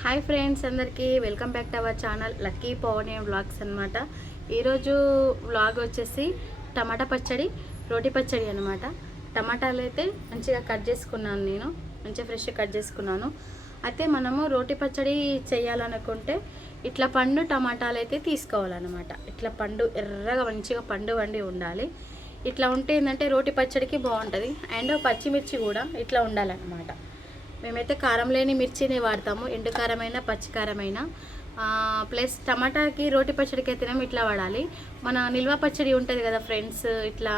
Hi friends, అందరికీ welcome back to our channel Lucky Pavan vlogs అనమాట. ఈరోజు వ్లాగ్ వచ్చేసి టమాటా పచ్చడి, రోటి పచ్చడి అనమాట. టమాటాలు అయితే మంచిగా కట్ చేసుకున్నాను, నేను మంచిగా ఫ్రెష్గా కట్ చేసుకున్నాను. అయితే మనము రోటి పచ్చడి చేయాలనుకుంటే ఇట్లా పండు టమాటాలు అయితే తీసుకోవాలన్నమాట. ఇట్లా పండు ఎర్రగా మంచిగా పండు వండి ఉండాలి. ఇట్లా ఉంటే ఏంటంటే రోటి పచ్చడికి బాగుంటుంది. అండ్ పచ్చిమిర్చి కూడా ఇట్లా ఉండాలన్నమాట. మేమైతే కారం లేని మిర్చిని వాడతాము, ఎండు కారమైనా పచ్చి కారమైనా. ప్లస్ టమాటాకి రోటి పచ్చడికి అయితేనేమో ఇట్లా వాడాలి. మన నిల్వ పచ్చడి ఉంటుంది కదా ఫ్రెండ్స్, ఇట్లా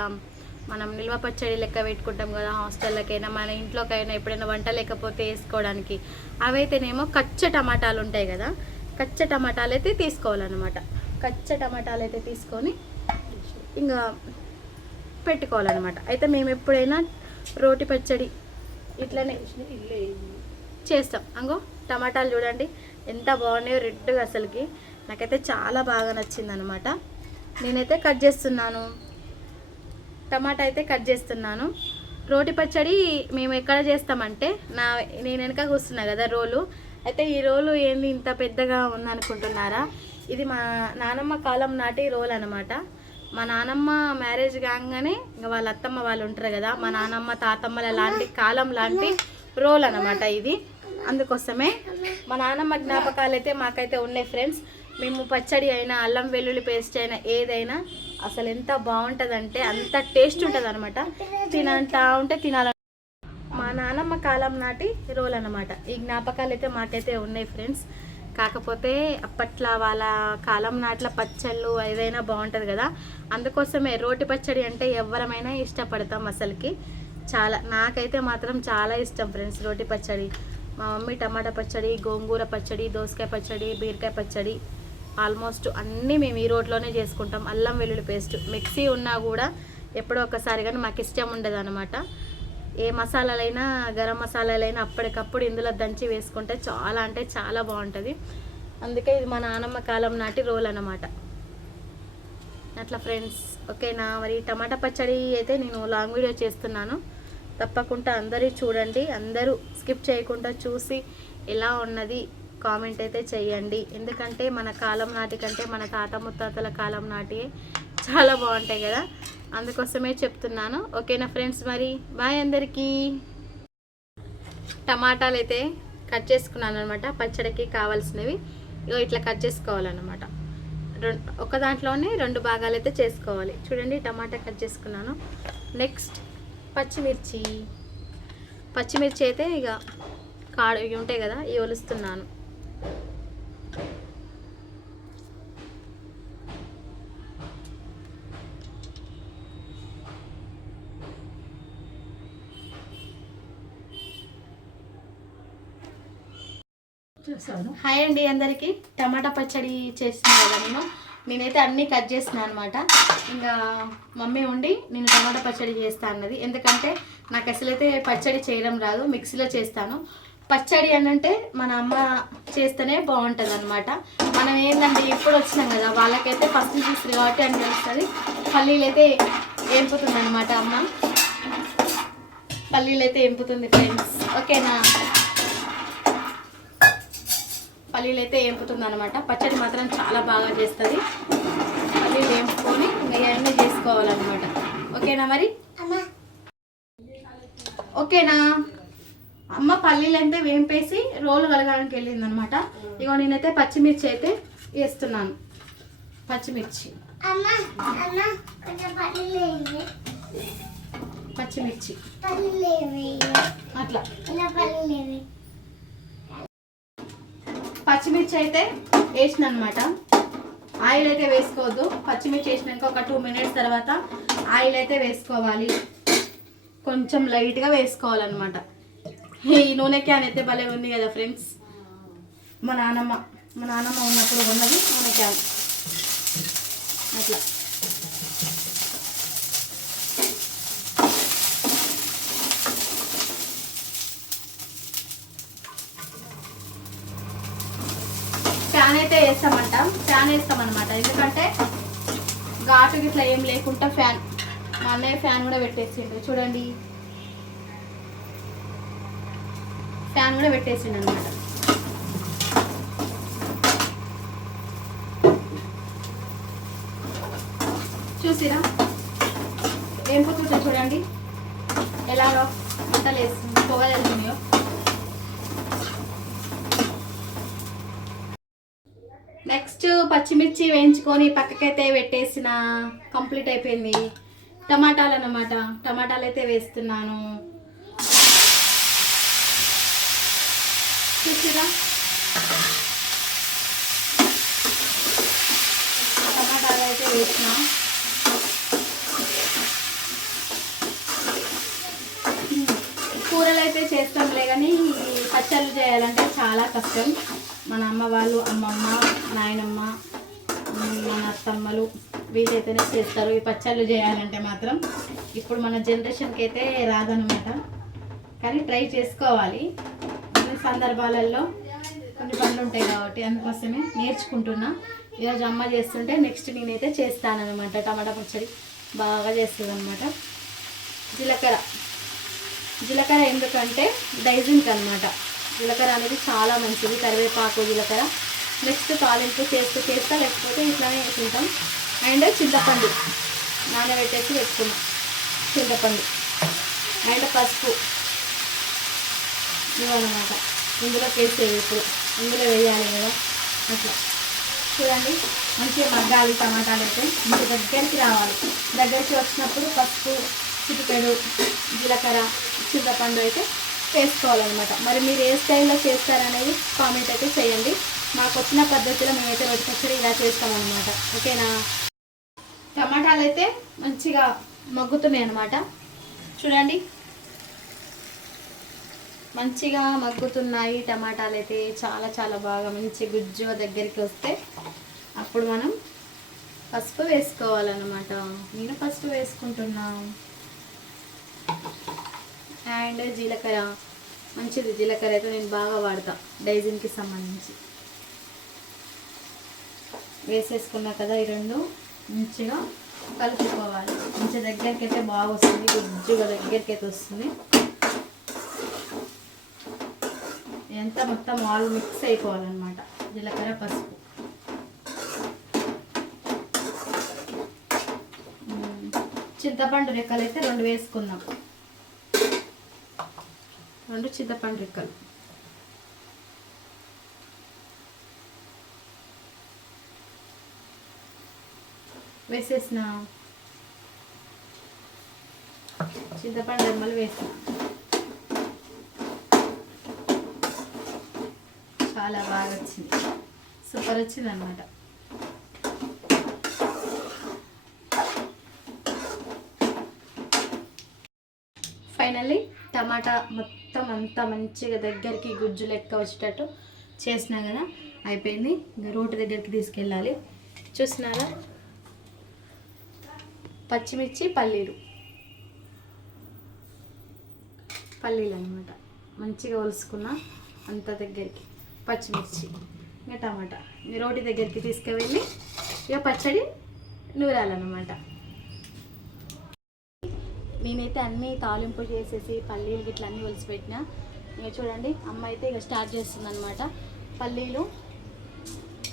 మనం నిల్వ పచ్చడి లెక్క పెట్టుకుంటాం కదా హాస్టల్లకైనా మన ఇంట్లోకైనా ఎప్పుడైనా వంట లేకపోతే వేసుకోవడానికి. అవైతేనేమో కచ్చ టమాటాలు ఉంటాయి కదా, కచ్చ టమాటాలు అయితే తీసుకోవాలన్నమాట. కచ్చ టమాటాలు అయితే తీసుకొని ఇంకా పెట్టుకోవాలన్నమాట. అయితే మేము ఎప్పుడైనా రోటి పచ్చడి ఇట్లనే చేస్తాం. అంగో టమాటాలు చూడండి ఎంత బాగున్నాయో రెడ్గా, అసలుకి నాకైతే చాలా బాగా నచ్చింది అనమాట. నేనైతే కట్ చేస్తున్నాను, టమాటా అయితే కట్ చేస్తున్నాను. రోటి పచ్చడి మేము ఎక్కడ చేస్తామంటే నేను వెనక కూస్తున్నా కదా రోలు. అయితే ఈ రోలు ఏంది ఇంత పెద్దగా ఉందనుకుంటున్నారా? ఇది మా నానమ్మ కాలం నాటి రోల్ అనమాట. మా నానమ్మ మ్యారేజ్ కాగానే ఇంకా వాళ్ళ అత్తమ్మ వాళ్ళు ఉంటారు కదా, మా నానమ్మ తాతమ్మల లాంటి కాలం లాంటి రోల్ అనమాట ఇది. అందుకోసమే మా నానమ్మ జ్ఞాపకాలు అయితే మాకైతే ఉన్నాయి ఫ్రెండ్స్. మేము పచ్చడి అయినా అల్లం వెల్లుల్లి పేస్ట్ అయినా ఏదైనా అసలు ఎంత బాగుంటుందంటే అంత టేస్ట్ ఉంటుంది అనమాట. తినంటా ఉంటే తినాల. మా నానమ్మ కాలం నాటి రోల్ అనమాట. ఈ జ్ఞాపకాలు అయితే మాకైతే ఉన్నాయి ఫ్రెండ్స్. కాకపోతే అప్పట్లో వాళ్ళ కాలం నాట్ల పచ్చళ్ళు ఏదైనా బాగుంటుంది కదా, అందుకోసమే రోటి పచ్చడి అంటే ఎవరమైనా ఇష్టపడతాం అసలుకి. చాలా, నాకైతే మాత్రం చాలా ఇష్టం ఫ్రెండ్స్ రోటి పచ్చడి. మా మమ్మీ టమాటా పచ్చడి, గోంగూర పచ్చడి, దోసకాయ పచ్చడి, బీరకాయ పచ్చడి ఆల్మోస్ట్ అన్నీ మేము ఈ రోట్లోనే చేసుకుంటాం. అల్లం వెల్లుల్లి పేస్ట్ మిక్సీ ఉన్నా కూడా ఎప్పుడో ఒకసారి కానీ మాకు ఇష్టం ఉండదు అనమాట. ఏ మసాలాలైనా గరం మసాలాలైనా అప్పటికప్పుడు ఇందులో దంచి వేసుకుంటే చాలా అంటే చాలా బాగుంటుంది. అందుకే ఇది మా నానమ్మ కాలం నాటి రోల్ అన్నమాట. అట్లా ఫ్రెండ్స్, ఓకేనా? మరి టమాటా పచ్చడి అయితే నేను లాంగ్ వీడియో చేస్తున్నాను, తప్పకుండా అందరూ చూడండి. అందరూ స్కిప్ చేయకుండా చూసి ఎలా ఉన్నది కామెంట్ అయితే చేయండి. ఎందుకంటే మన కాలం నాటి కంటే మన తాత ముత్తాతల కాలం నాటి చాలా బాగుంటాయి కదా, అందుకోసమే చెప్తున్నాను. ఓకేనా ఫ్రెండ్స్? మరి బాయ్ అందరికీ. టమాటాలు అయితే కట్ చేసుకున్నాను అనమాట. పచ్చడికి కావాల్సినవి ఇట్లా కట్ చేసుకోవాలన్నమాట. ఒక దాంట్లోనే 2 భాగాలు అయితే చేసుకోవాలి. చూడండి టమాటా కట్ చేసుకున్నాను. నెక్స్ట్ పచ్చిమిర్చి అయితే ఇక ఇవి ఉంటాయి కదా, ఇవి ఒలుస్తున్నాను. హాయ్ అండి అందరికీ. టమాటా పచ్చడి చేసిన కదా నేనైతే అన్నీ కట్ చేస్తున్నాను అనమాట. ఇంకా మమ్మీ ఉండి నేను టమాటా పచ్చడి చేస్తాను అన్నది. ఎందుకంటే నాకు అసలైతే పచ్చడి చేయడం రాదు, మిక్సీలో చేస్తాను. పచ్చడి అంటే మన అమ్మ చేస్తేనే బాగుంటుంది అనమాట. మనం ఏంటంటే ఇప్పుడు వచ్చినాం కదా, వాళ్ళకైతే ఫస్ట్ చూస్తుంది కాబట్టి అని తెలుస్తుంది. పల్లీలు అయితే ఏంపుతుంది అనమాట అమ్మ, పల్లీలు అయితే ఏంపుతుంది ఫ్రెండ్స్. ఓకేనా? పల్లీలు అయితే ఏంపుతుంది అనమాట. పచ్చడి మాత్రం చాలా బాగా చేస్తుంది. పల్లీలు వేంపుకొని ఇవన్నీ చేసుకోవాలన్నమాట. ఓకేనా? మరి ఓకేనా? అమ్మ పల్లీలు అయితే వేంపేసి రోలు కలగడానికి వెళ్ళింది అనమాట. ఇగో నేనైతే పచ్చిమిర్చి అయితే వేస్తున్నాను. పచ్చిమిర్చి అట్లా పచ్చిమిర్చి అయితే వేసిన అనమాట. ఆయిల్ అయితే వేసుకోవద్దు. పచ్చిమిర్చి వేసినాక ఒక 2 మినిట్స్ తర్వాత ఆయిల్ అయితే వేసుకోవాలి. కొంచెం లైట్గా వేసుకోవాలన్నమాట. ఈ నూనె క్యాన్ అయితే భలే ఉంది కదా ఫ్రెండ్స్. మా నానమ్మ ఉన్నప్పుడు ఉన్నది నూనె క్యాన్. అట్లా ఫ్యాన్ అయితే ఫ్యాన్ వేస్తామన్నమాట. ఎందుకంటే ఘాటు ఇట్లా ఏం లేకుండా మా అన్నయ్య ఫ్యాన్ కూడా పెట్టేసిండు. చూడండి ఫ్యాన్ కూడా పెట్టేసిండు అనమాట. చూసిరా ఏం పుట్టుంటే చూడండి ఎలాగో మంటలు వేస్తుంది పొగ వెళ్తున్నాయో. నెక్స్ట్ పచ్చిమిర్చి వేయించుకొని పక్కకైతే పెట్టేసిన కంప్లీట్ అయిపోయింది. టమాటాలు అన్నమాట, టమాటాలు అయితే వేస్తున్నాను. చూసిరా టమాటాలు అయితే వేసిన. కూరలు అయితే చేస్తాంలే కానీ పచ్చళ్ళు చేయాలంటే చాలా కష్టం. మన అమ్మ వాళ్ళు, అమ్మమ్మ, నాయనమ్మ, మన అత్తమ్మలు వీళ్ళైతేనే చేస్తారు ఈ పచ్చళ్ళు చేయాలంటే మాత్రం. ఇప్పుడు మన జనరేషన్కి అయితే రాదనమాట, కానీ ట్రై చేసుకోవాలి. కొన్ని సందర్భాలలో కొన్ని పనులు ఉంటాయి కాబట్టి అందుకోసమే నేర్చుకుంటున్నా. ఈరోజు అమ్మ చేస్తుంటే నెక్స్ట్ నేనైతే చేస్తానన్నమాట. టమాటా పచ్చడి బాగా చేస్తుంది అనమాట. జీలకర్ర ఎందుకంటే డైజింగ్ అనమాట. జీలకర్ర అనేది చాలా మంచిది. కరివేపాకు, జీలకర్ర. నెక్స్ట్ తాలింపు చేస్తా లేకపోతే ఇట్లానే తింటాం. అండ్ చింతపండు నానబెట్టేసి పెట్టుకున్నాం. చింతపండు అండ్ పసుపు ఇవన్నమాట. ఇందులో వేసేవి ఇప్పుడు ఇందులో వేయాలి కదా అట్లా. చూడండి మంచిగా మగ్గాలి. టమాటాలు అయితే మంచి దగ్గరికి రావాలి. దగ్గరికి వచ్చినప్పుడు పసుపు, చిటికెడు, జీలకర్ర, చింతపండు అయితే వేసుకోవాలన్నమాట. మరి మీరు ఏ స్టైల్లో చేస్తారనేది కామెంట్ అయితే చేయండి. మాకు వచ్చిన పద్ధతిలో మేమైతే రోటి పచ్చడి ఇలా చేస్తామన్నమాట. ఓకేనా. టమాటాలు అయితే మంచిగా మగ్గుతున్నాయి అన్నమాట. చూడండి మంచిగా మగ్గుతున్నాయి టమాటాలు అయితే. చాలా చాలా బాగా మంచి గుజ్జు దగ్గరికి వస్తే అప్పుడు మనం పసుపు వేసుకోవాలన్నమాట. నేను పసుపు వేసుకుంటున్నాను. అండ్ జీలకర్ర మంచిది. జీలకర్ర అయితే నేను బాగా వాడతా డైజిన్కి సంబంధించి. వేసేసుకున్నా కదా ఈ రెండు మంచిగా కలుపుకోవాలి. మంచి దగ్గరికి అయితే బాగా వస్తుంది, గుజ్జుగా దగ్గరికి అయితే వస్తుంది. ఇదంతా మొత్తం ఆల్ మిక్స్ అయిపోవాలన్నమాట. జీలకర్ర, పసుపు. చింతపండు రెక్కలు అయితే 2 వేసుకుందాం. 2 చింతపండు రెక్కలు వేసేసిన. చింతపండు రెమ్మలు వేసిన. చాలా బాగా వచ్చింది, సూపర్ వచ్చింది అన్నమాట. ఫైనల్లీ టమాటా మొత్తం అంతా మంచిగా దగ్గరికి గుజ్జు లెక్క వచ్చేటట్టు చేసినా కదా, అయిపోయింది. ఇంకా రోటి దగ్గరికి తీసుకెళ్ళాలి. చూసినారా పచ్చిమిర్చి, పల్లీలు అన్నమాట. మంచిగా ఒలుసుకున్న అంత దగ్గరికి పచ్చిమిర్చి, ఇంకా టమాటా రోటి దగ్గరికి తీసుకువెళ్ళి ఇక పచ్చడి నూరాలన్నమాట. నేనైతే అన్నీ తాలింపు చేసేసి పల్లీలు గిట్ల అన్నీ ఒలిసిపెట్టిన. ఇక చూడండి అమ్మ అయితే ఇక స్టార్ట్ చేస్తుంది అనమాట. పల్లీలు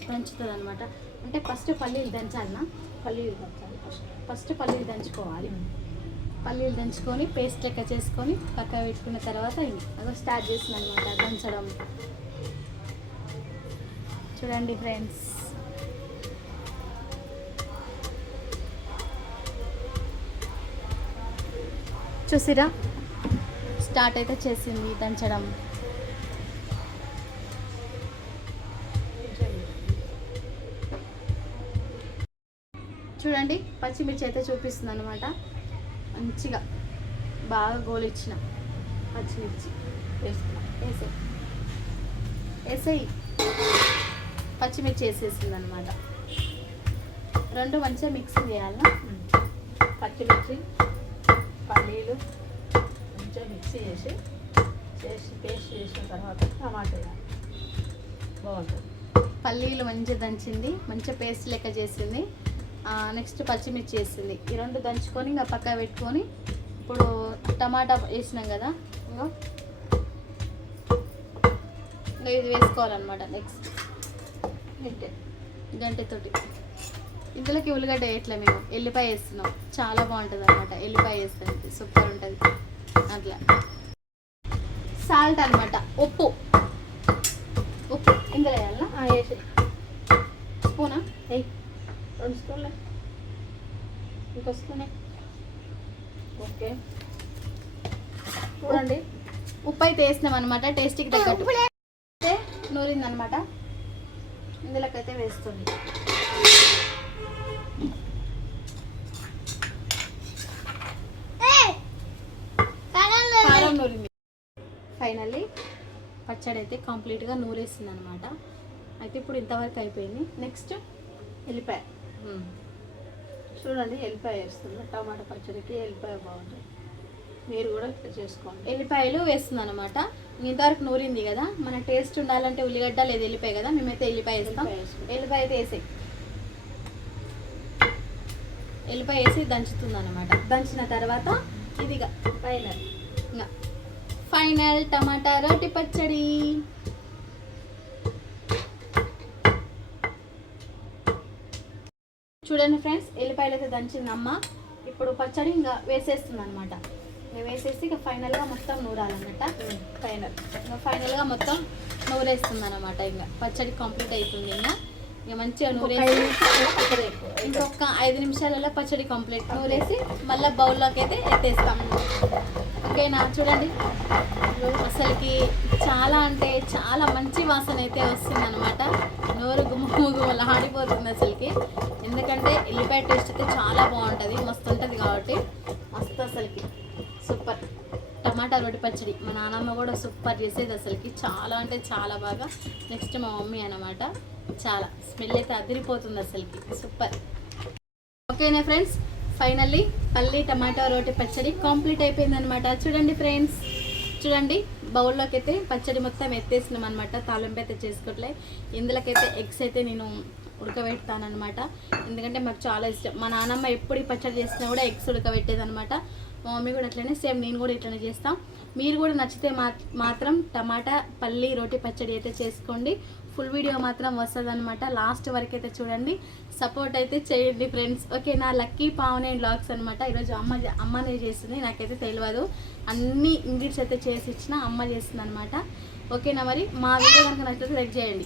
దంచుతుంది అనమాట. అంటే ఫస్ట్ పల్లీలు దంచాలన్నా, పల్లీలు దంచాలి. ఫస్ట్ పల్లీలు దంచుకోవాలి. పల్లీలు దంచుకొని పేస్ట్ లెక్క చేసుకొని పక్క పెట్టుకున్న తర్వాత అదో స్టార్ట్ చేస్తుంది అనమాట దంచడం. చూడండి ఫ్రెండ్స్, చూసిరా స్టార్ట్ అయితే చేసింది దంచడం. చూడండి పచ్చిమిర్చి అయితే చూపిస్తుంది అనమాట. మంచిగా బాగా గోలిచ్చిన పచ్చిమిర్చి వేసేయి పచ్చిమిర్చి వేసేసింది అనమాట. 2 మంచిగా మిక్సింగ్ చేయాలి. పచ్చిమిర్చి, పల్లీలు మంచిగా మిక్సీ చేసి పేస్ట్ చేసిన తర్వాత టమాటా వేయాలి. బాగుంటుంది. పల్లీలు మంచిగా దంచింది, మంచిగా పేస్ట్ లెక్క చేసింది. నెక్స్ట్ పచ్చిమిర్చి వేసింది. ఈ 2 దంచుకొని ఇంకా పక్క పెట్టుకొని ఇప్పుడు టమాటా వేసినాం కదా, ఇంకా ఇది వేసుకోవాలన్నమాట. నెక్స్ట్ గంటెతోటి ఇందులోకి ఉల్లిగడ్డ వేయట్లే మేము, ఎల్లిపాయ వేస్తున్నాం. చాలా బాగుంటుంది అనమాట ఎల్లిపాయ వేస్తాం, సూపర్ ఉంటుంది. అట్లా సాల్ట్ అనమాట, ఉప్పు ఇందులో వేయాలనా? వేసి స్పూనా? వేయి 2 స్పూన్లే, ఇంకో స్పూనే. ఓకే చూడండి, ఉప్పు అయితే వేసినాం అనమాట టేస్ట్కి తగ్గట్టు. అయితే నూరిందనమాట, ఇందులోకైతే వేస్తుంది. కారం నూరింది. ఫైనల్లీ పచ్చడి అయితే కంప్లీట్గా నూరేసింది అనమాట. అయితే ఇప్పుడు ఇంతవరకు అయిపోయింది. నెక్స్ట్ ఎల్లిపాయ చూడండి, ఎల్లిపాయ వేస్తున్నా. టమాటా పచ్చడికి ఎల్లిపాయ బాగుంటుంది, మీరు కూడా ఇట్లా చేసుకోండి. ఎల్లిపాయలు వేస్తుంది అనమాట. ఇంతవరకు నూరింది కదా, మన టేస్ట్ ఉండాలంటే ఉల్లిగడ్డ లేదా ఎల్లిపాయ కదా, మేమైతే ఎల్లిపాయ వేస్తాం. ఎల్లిపాయ అయితే వేసే, ఎల్లిపాయ వేసి దంచుతుంది అనమాట. దంచిన తర్వాత ఇదిగా ఫైనల్ టమాటా రోటి పచ్చడి. చూడండి ఫ్రెండ్స్, ఎల్లిపాయలు అయితే దంచింది అమ్మ. ఇప్పుడు పచ్చడి ఇంకా వేసేస్తుంది అనమాట. వేసేసి ఇక ఫైనల్గా మొత్తం నూరాలన్నమాట. ఫైనల్గా మొత్తం నూరేస్తుంది అనమాట. ఇంకా పచ్చడి కంప్లీట్ అవుతుంది. ఇక మంచిగా నూరేసి ఇంకొక 5 నిమిషాలలో పచ్చడి కంప్లీట్ నూరేసి మళ్ళీ బౌల్లోకి అయితే ఎత్తేస్తాం. ఓకేనా? చూడండి, అసలుకి చాలా అంటే చాలా మంచి వాసన అయితే వస్తుంది అనమాట. నోరు గుమ్మగుమ్మలు ఆడిపోతుంది అసలుకి. ఎందుకంటే ఎల్లిపాయ టేస్ట్ అయితే చాలా బాగుంటుంది, మస్తు ఉంటుంది కాబట్టి మస్తు అసలుకి సూపర్. టమాటా రోటి పచ్చడి మా నాన్నమ్మ కూడా సూపర్ చేసేది అసలుకి, చాలా అంటే చాలా బాగా. నెక్స్ట్ మా మమ్మీ అన్నమాట, చాలా స్మెల్ అయితే అదిరిపోతుంది అసలుకి, సూపర్. ఓకేనా ఫ్రెండ్స్, ఫైనల్లీ పల్లి టమాటా రోటి పచ్చడి కంప్లీట్ అయిపోయింది అనమాట. చూడండి ఫ్రెండ్స్, చూడండి బౌల్లోకి అయితే పచ్చడి మొత్తం ఎత్తేసినాం అనమాట. తాలింపు అయితే చేసుకోవట్లే. ఇందులోకైతే ఎగ్స్ అయితే నేను ఉడకబెడతానమాట, ఎందుకంటే మాకు చాలా ఇష్టం. మా నాన్నమ్మ ఎప్పుడు ఈ పచ్చడి చేసినా కూడా ఎగ్స్ ఉడకబెట్టేది అనమాట. మా మమ్మీ కూడా అట్లనే, సేమ్ నేను కూడా ఇట్లనే చేస్తాం. మీరు కూడా నచ్చితే మాత్రం టమాటా పల్లి రోటి పచ్చడి అయితే చేసుకోండి. ఫుల్ వీడియో మాత్రం వస్తుంది అనమాట, లాస్ట్ వరకు అయితే చూడండి, సపోర్ట్ అయితే చేయండి ఫ్రెండ్స్. ఓకే, నా లక్కీ పావనే వ్లాగ్స్ అనమాట. ఈరోజు అమ్మనే చేస్తుంది, నాకైతే తెలియదు. అన్ని ఇంగ్రీడియంట్స్ అయితే చేసి ఇచ్చిన అమ్మ చేస్తుంది అనమాట. ఓకేనా? మరి మా వీడియో కనుక నచ్చితే లైక్ చేయండి.